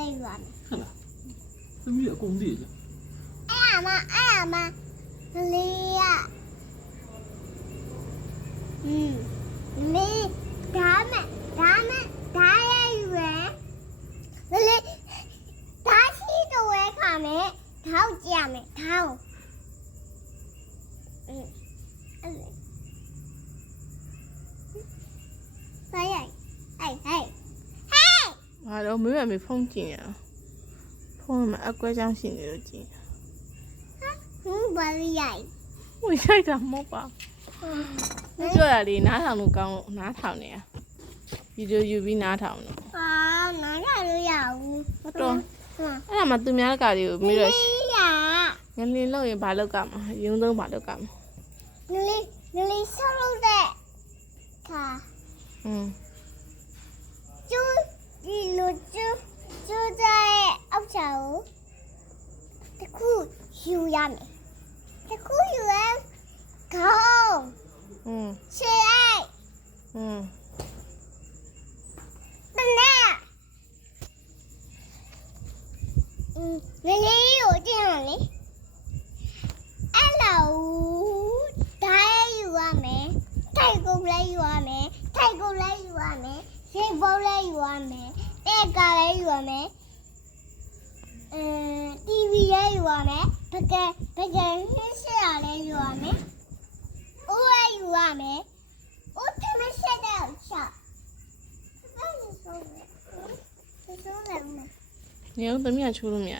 လေးရွာမယ် ဟုတ်လားသမီးအကုန်သိတယ် အဲ့ဒါမှလေးရလေးဒါရဲ့ရွယ်လေးဒါရှိတော့ဝဲခါမယ်ထောက်ကြမယ်ထောက်ဆိုင်ဟဲ့ ဟာတော့မေမေဖုန်းကြည့်ရဖုန်းမှာအကွဲကြောင်းရှိနေလို့ကြည့် ဘာလို့ရိုက် ဟိုရိုက်တာမဟုတ်ပါဘူးပြောရလေနားထောင်လို့ကောင်းလို့နားထောင်နေရဗီဒီယိုယူပြီးနားထောင်လို့ ဟာနားရလို့ရဘူး ဟုတ်တော့အဲ့ဒါမှသူများကတွေကိုမေးရ ရ ငလင်းလို့ရင်ဘာလုပ်ကမှာရုံးသုံးဘာလုပ်ကမှာ လေးဆောက်လို့တဲ့ခါကျူးဒီလိုကျူးတဲ့အောက်ချာကိုတခုယူရမယ်တခုယူရခေါင်းချေအိုက်တနဲ့လေးကိုကြည့်ရလေအဲ့လိုဒါယူရမယ်ထိုက်ကုန်လေးယူရမယ်ထိုက်ကုန်လေးယူရမယ်ရှင်းပေါ်လေးယူရမယ်တဲ့ကလေးယူရမယ် TV လေးယူရမယ်ပကံဟင်းရှက်ရလေးယူရမယ်အိုးလေးယူရမယ်အိုးသမီးရှက်တဲ့ချက်ဘယ်လိုဆိုလဲဆိုလဲ ညောင်သမီးကချိုးလို့မရ